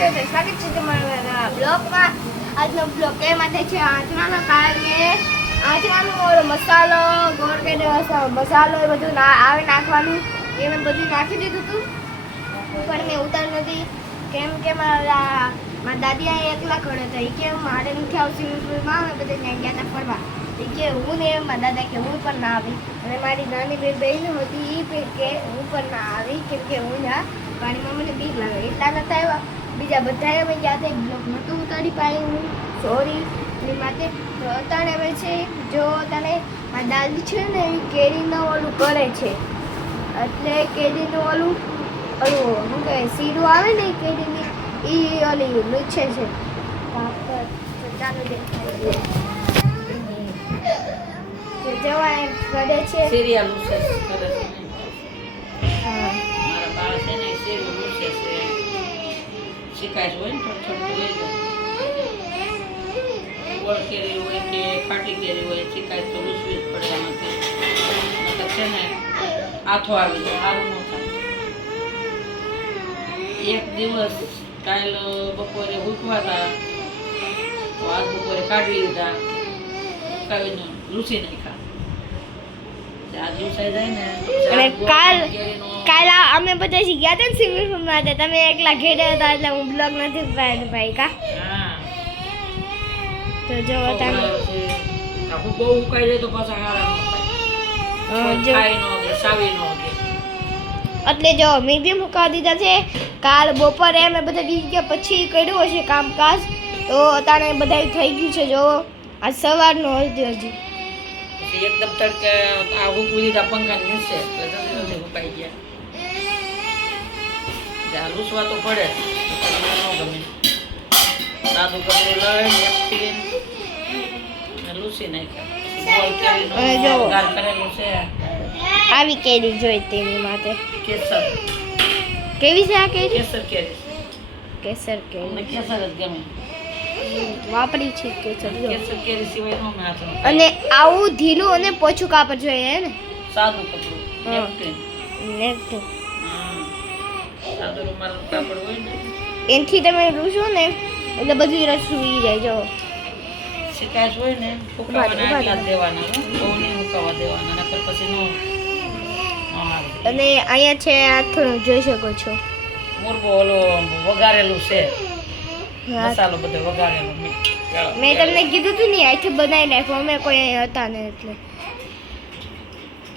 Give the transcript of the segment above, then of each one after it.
છે તો સ્વાગત છે તમારા બ્લોગમાં. આજનો બ્લોગ એ માટે છે આંચણાનો, કારણ કે આંચણાનો ઓલો મસાલો ગોળ કે મસાલો એ બધું આવે નાખવાનું, એ મેં બધું નાખી દીધું હતું પણ મેં ઉતાર્યું નથી કેમ કે મારા દાદી અહીંયા એકલા ખડે હતા. એ કે મારે નથી આવતી સ્વિમિંગ અમે બધા ત્યાં ગયા હતા ફરવા. એ કે હું ને મારા દાદા કે હું પણ ના આવી, અને મારી નાની બે બહેન હતી એ કે હું પણ ના આવી કેમ કે હું ના પાણીમાં મને બીક લાગે એટલા નતા આવ્યા. બીજા બધા અમે ગયા હતા, બ્લોગ નહોતું ઉતારી પાડી હું, સોરી એની માટે. તો અત્યારે હવે છે જો તને આ દાદી છે ને એ કેરીનું ઓલું કરે છે, એટલે કેરીનું ઓલું શું કહે શીરું આવે ને કેરીની એ ઓલી લૂછે છે. ચાલો દેખાય જવા એમ કરે છે સિરિયલ ઉસે કરે છે. હા મારા બાળ છે ને સિરિયલ ઉસે છે, શીખાય હોય ને થોડું હોય છે. ગોળ કેરી હોય કે ખાટી કેરી હોય, શીખાય તો ઉસવી જ પડે એમાંથી. મતલબ છે ને આથો આવી જાય, સારું ન થાય. એક દિવસ કાલ બપોરે ઉઠવાતા તો આજ બપોરે કાઢી લીધા, ઉકાવીને લૂસી નાખ્યા. અને કાલ અમે બધા ગયા હતા ને સ્વિમિંગ પુલ માં, તમે એકલા ઘેડે હતા એટલે હું બ્લોગ નથી ઉતાર્યો ભાઈ કા. તો જો તમે આખું બહુ ઉકાઈ જાય તો પાછા હારા ન થાય, ખાઈ ન દે, સાવી ન દે. એટલે જો મીડિયમ ઉકાળી દીધા છે. કાલ બપોરે અમે બધા ગઈ ગયા પછી કર્યું હશે કામકાજ, તો અત્યારે બધા થઈ ગયું છે. જો આ સવારનો હજી એકદમ તડકે આ ઉકળી દીધા પંખા નીચે એટલે જલ્દી ઉકાઈ ગયા. જ્યાં લૂસવા તો પડે ન ગમે. સાદું કપડું લઈને એકથી લૂસી નાખ્યા. કરેલું છે આવી કેરી જોઈ તેની માટે. કેસર કેવી છે આ કેરી? કેસર કેરી. કેસર કેરી કેસર જ ગમે, વાપરી છે કેસર. કેસર કેરી સિવાય નો મેં અને આવું ઢીલું અને પોછું કાપડ જોઈએ ને, સાદું કપડું નેપકિન. નેપકિન સાદું રૂમાલ કાપડ હોય ને એનથી તમે લૂછો ને એટલે બધું રસ સુઈ જાય. જો શિકાયત હોય ને ફૂંકાવાના એટલા દેવાના, બહુ નહીં ફૂંકાવા દેવાના, નકર પછી નો આવે. અને અહીંયા છે આ થોડું જોઈ શકો છો મુરબો ઓલો વઘારેલું છે, મસાલો બધો વઘારેલો. મેં તમને કીધું તું ને અહીંથી બનાવી નાખો, અમે કોઈ અહીં હતા ને એટલે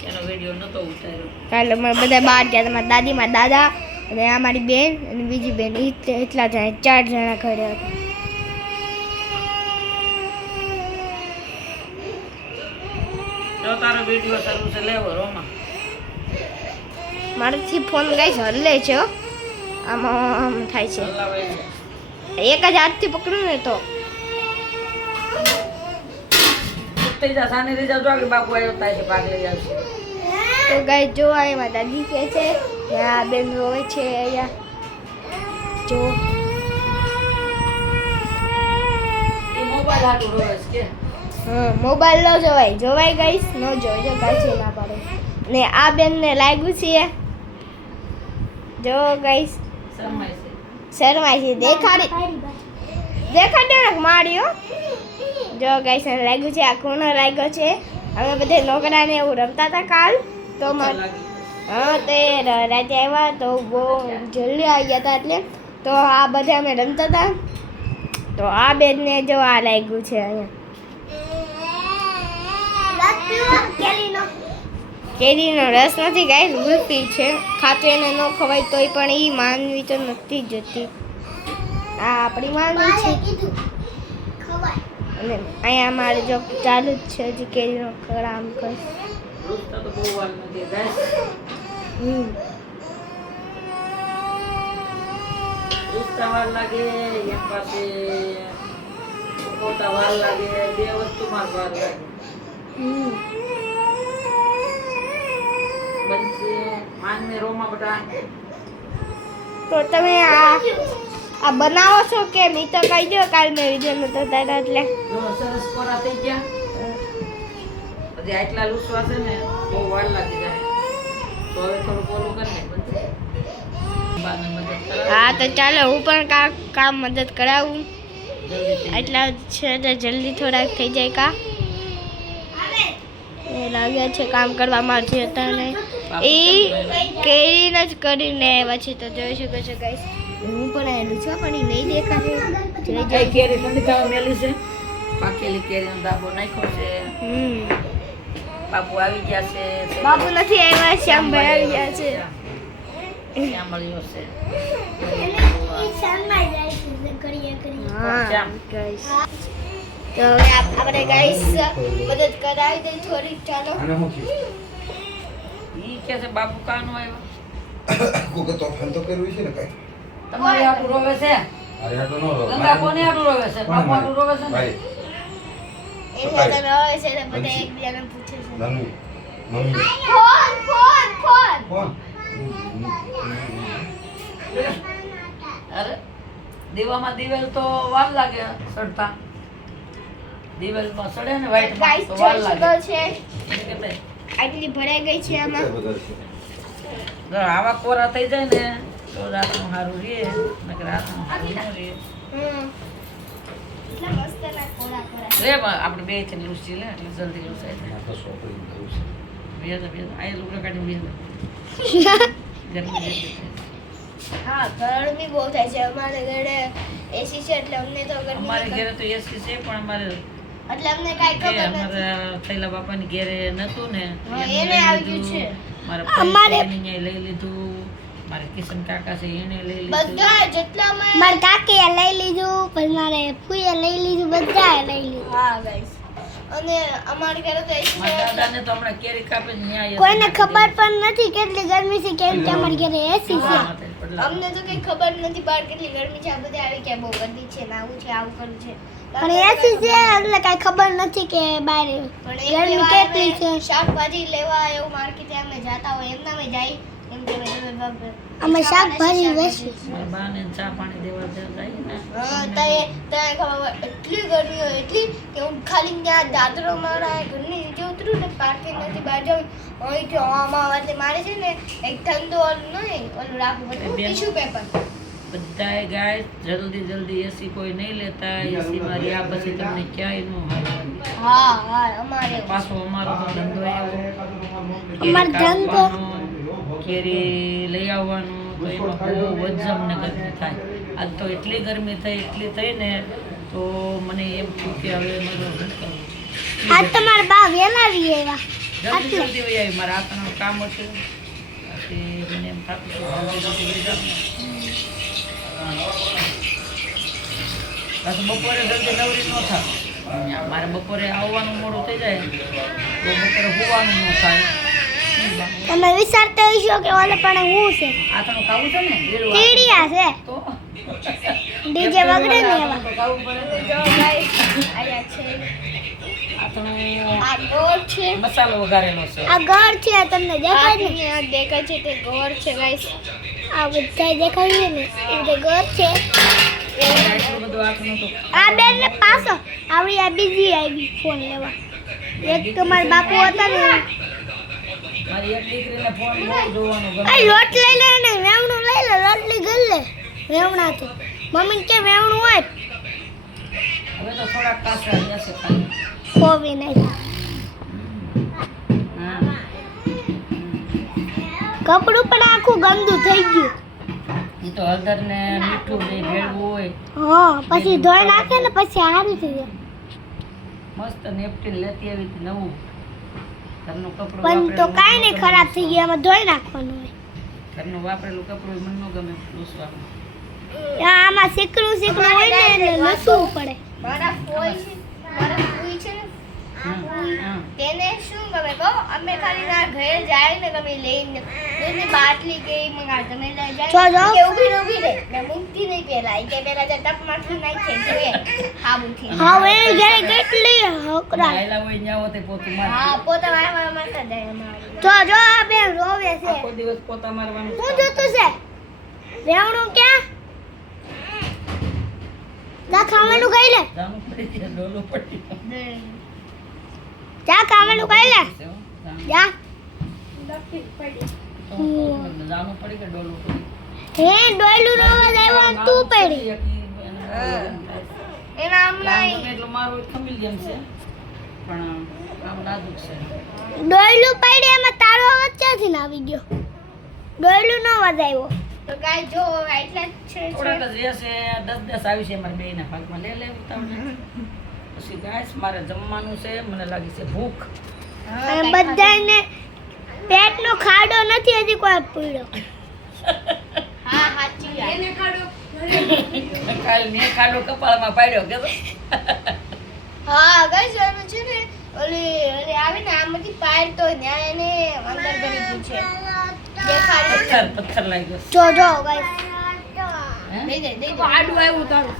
એનો વિડીયો નતો ઉતાર્યો. કાલે અમે બધા બહાર ગયા, મારા દાદી, મારા દાદા અને આ મારી બેન અને બીજી બેન, એટલા જણા, 4 જણા ઘરે હતા. જો તારો વિડીયો શરૂ છે લેવો રોમાં. મારાથી ફોન ગાઈસ હલે છે હો. આમ થાય છે, એક જ હાથથી પકડું ને તો સાની રહી જાવ કે બાપુ આવ્યો થાય છે, ભાગ લઈ આવશે. તો ગાઈસ જો એમાં દાદી કહે છે આ બેન રોવે છે અહીંયા. જો એ મોબાઈલ હાટું રોવે છે કે મોબાઈલ ન જોવાય ગાઈસ, ન જોજો ગાઈસ, ના પાડે. ને આ બેન ને લાગ્યું છે જો ગાઈસ શરમાય છે, દેખાડે ને માર્યો. જો ગાઈસ ને લાગ્યું છે આ કોનો લાગ્યો છે. અમે બધે નોકરા ને એવું રમતા હતા કાલ, તો હા તે રાતે આવ્યા તો બહુ જલ્દી આવી ગયા હતા, એટલે તો આ બધા અમે રમતા હતા. તો આ બેન ને જો આ લાગ્યું છે અહીંયા. કેરીનો રસ નથી ગાઈસ, ગુલ્ફી છે. ખાતું એને ન ખવાય તોય પણ એ માનવી તો નથી જતી. આ આપણી માનવી છે. અને અહીંયા અમારે જો ચાલુ જ છે હજી કેરીનો ખરામ કર. વાર લાગે એક પાસે વાર લાગે, બે વસ્તુમાં વાર લાગે. તો તમે આ બનાવો છો કે મી તો કહી દો, કાલ મેં વિડિયો નતો ઉતાર્યો એટલે સરસ કોરા થઈ ગયા. પછી આટલા લૂસવા છે ને બહુ વાર લાગી જાય, તો હવે થોડું બોલું કરી હા તો ચાલો હું પણ કામ મદદ કરાવું જલ્દી એટલા છે તો જલ્દી થોડાક થઈ જાય કા એ લાગ્યા છે કામ કરવામાં જે હતા ને એ કેરીને જ કરીને પછી તો જોઈ શકો છો ગાઈસ હું પણ આવેલું છું પણ એ નહીં દેખાય જોઈ કઈ જાય કેરી ઠંડી થવા મેલી છે પાકેલી કેરીનો દાબો નાખ્યો છે બાપુ આવી ગયા છે બાપુ નથી આવ્યા શ્યામભાઈ આવી ગયા છે શ્યામળીઓ છે હા શ્યામ. ગાઈસ તો હવે આપણે ગાઈસ મદદ કરાવી દઈ થોડીક ચાલો ઈ કે છે બાપુ કાનો આવ્યો કોકે તોફાન તો કર્યું છે ને કઈ તમારે આટલું રોવે છે અરે આ તો નો રો ગંગા કોને આટલું રોવે છે બાપુ આટલું રોવે છે ને ભાઈ એ સાથે રહે છે ને બધા એકબીજાને પૂછે છે નાનું મમ્મી ફોન કોણ અરે દીવામાં દિવેલ તો વાર લાગે સડતા દિવેલમાં સડે ને white માં ગાઈસ તો વાર જોઈ લાગે શકો છે એટલે કે ભાઈ, આટલી ભરાઈ ગઈ છે આમાં જો આવા કોરા થઈ જાય ને તો રાતનું સારું રહે નકર રાતનું સારું ન રહે એટલા મસ્ત ના કોરા કોરા રે આપણે બે થી લૂસી લે એટલે જલ્દી લૂસાઈ જાય આ તો સોપડી કરું છે બે આ લુગડા કાઢી બે ગરમી જેટલી છે. હા ગરમી બહુ થાય છે અમારે ઘરે એસી છે એટલે અમને તો ગરમી અમારે નહીં ઘરે તો એસી છે પણ અમારે એટલે અમને કાંઈ ખબર નથી અમારા થયેલા બાપાની ઘેરે નતું ને હા, એને એને લઈ આવી ગયું લીધું. છે. મારા અમારે- પૈસા એને ન્યાય લઈ લીધું મારે કિશન કાકા છે એને લઈ લીધું બધા જેટલા અમારે મારા કાકીએ લઈ લીધું પછી મારે ફૂઈએ લઈ લીધું બધાએ લઈ લીધું હા ગાઈસ અને અમારે ઘરે તો એસી છે મારા દાદાને તો હમણાં કેરી કાપે ને ન્યાય કોઈને ખબર પણ નથી કેટલી ગરમી છે કેમ કે અમારી ઘરે એસી છે અમને તો કઈ ખબર નથી બહાર કેટલી ગરમી છે આ બધે આવી કે બહુ ગરમી છે ને આવું છે આવું કરવું છે પણ એસી છે એટલે કઈ ખબર નથી કે બહાર પણ એક ગરમી લેવા કેટલી અમે છે શાકભાજી લેવા એવું માર્કેટે અમે જાતા હોય એમના અમે જાય એમ કે અમે શાકભાજી વેચી મારા બાને ચા પાણી દેવા જાય ને હા ત્યાં ખબર હોય એટલી ગરમી હોય એટલી કે હું ખાલી ત્યાં દાદરો મારા ઘરની નીચે ઉતરું ને પાર્કિંગ નથી બહાર જાઉં અહીંથી આમાં વાતે મારે છે ને એક ઠંડુ ઓલું નહીં ઓલું રાખવું પડે બેન. ટીશ્યુ પેપર બધાય ગાય જલ્દી એસી કોઈ નહીં લેતા એસી મારી આ પછી તમને ક્યાંય નો હાલે હા હા અમારે એવું. પાછો અમારો તો ધંધો એવો અમારો ધંધો. કેરી લઈ આવવાનું તો એમાં બહુ વજમ ને ગરમી થાય આજ તો એટલી ગરમી થઈ ને તો મને એમ થયું કે હવે મારો શું કરવું? આજ તમારા બા વેલા રહી આવ્યા જલ્દી વહી આવી મારા હાથનું કામ હતું પછી મને એમ થતું કે જલ્દી વહી જાઉં ને. પાછું બપોરે જલ્દી નવરી ન થાય મારે બપોરે આવવાનું મોડું થઈ જાય તો બપોરે હોવાનું ન થાય તમે વિચારતા હશો કે ઓલે પણ હું છે આથણું ખાવું છે ને બેડું ટીડિયા છે તો ડીજે વગડે ને એવા તો ખાવું પડે જો guys, આયા છે આથણું આ ગોળ છે મસાલો વઘારેલો છે આ ઘર છે તમને દેખાય ને આ દેખાય છે તે ગોળ છે ગાઈસ આ બધા દેખાય છે ને એ બધા ઘર છે આટલું બધું આથણું તો આ બેન ને પાછો આવડી આ બીજી આવી ફોન લેવા એક તો મારા બાપુ હતા ને મારી એક દીકરીને ફોન બહુ જોવાનું એ ગમે લોટ લઈ લે ને વેવણું લઈ લે રોટલી ગળ લે વેવણાથી મમ્મી કે વેવણું હોય હવે તો થોડાક કાચા રહેશે ખાલી ખોવી નહીં હા કપડું પણ આખું ગંદુ થઈ ગયું એ તો હળદર ને મીઠું ને ભેળવું હોય હા પછી ધોઈ નાખે ને પછી સારું થઈ જાય મસ્ત નેપકિન લેતી આવી હતી નવું ઘરનું કપડું પણ તો વાપરેલું કાંઈ નહીં મને ન ખરાબ ગમે. થઈ ગયું એમાં ધોઈ નાખવાનું હોય ઘરનું વાપરેલું કપડું મને ન ગમે લૂસવાનું આમાં શીકડું શીકડું હોય ને એટલે લસવું પડે મારા ફોઈ છે મારા ફોઈ છે ને હા તેને શું ગમે કહો અમે ખાલી ના ઘરે જાય ને તમે લઈને દૂધની બાટલી કે ઈ મંગાવ તમે લઈ જો, જાય જો. કે ઊભી રહે ને મૂકતી નહીં પહેલા ઈ કે પહેલા જે ટપ માથું નાખે જોઈએ હાબુથી હવે એ ઘરે કેટલી હકરા આયલા હોય ન્યા હોતે પોતું મારે હા પોતા મારવા મારતા જાય અમારે જો આ બેન રોવે છે આખો દિવસ પોતા મારવાનું શું જોતું છે વેવણું ક્યાં જા ખાવાનું ખાઈ લે જાનું પડી જાય ડોલો પડી જા ખાવાનું ખાઈ લે જા જાનું પડી કે ડોલો પડી હે ડોયલું રોવા જાય એના હમણાં ગમે એટલું મારું ખમીલ જેમ છે પણ આમ નાજુક છે. ડોયલું પાડે એમાં તારો અવાજ ક્યાંથી ના આવી ગયો? ડોયલું નો અવાજ આવ્યો. તો ગાય જો એટલા જ છે થોડાક જ રહેશે 10 આવી છે મારા બેયના ભાગમાં લે ઉતાવળ પછી ગાઈસ મારે જમવાનું છે મને લાગી છે ભૂખ અને બધાને પેટનો ખાડો નથી હજી કોઈ પૂર્યો. હા સાચી વાત એને કાઢો કાલ મેં ખાડો કપાળમાં પાડ્યો કે હા ગાઈસ એનું છે ને ઓલી આવે ને આમાંથી પાડ તો ત્યાં એને અંદર કરી દીધું છે દેખાડી પથ્થર લાગ્યો જો જો ગાઈસ હે? દઈ દે આડું આવ્યું તારું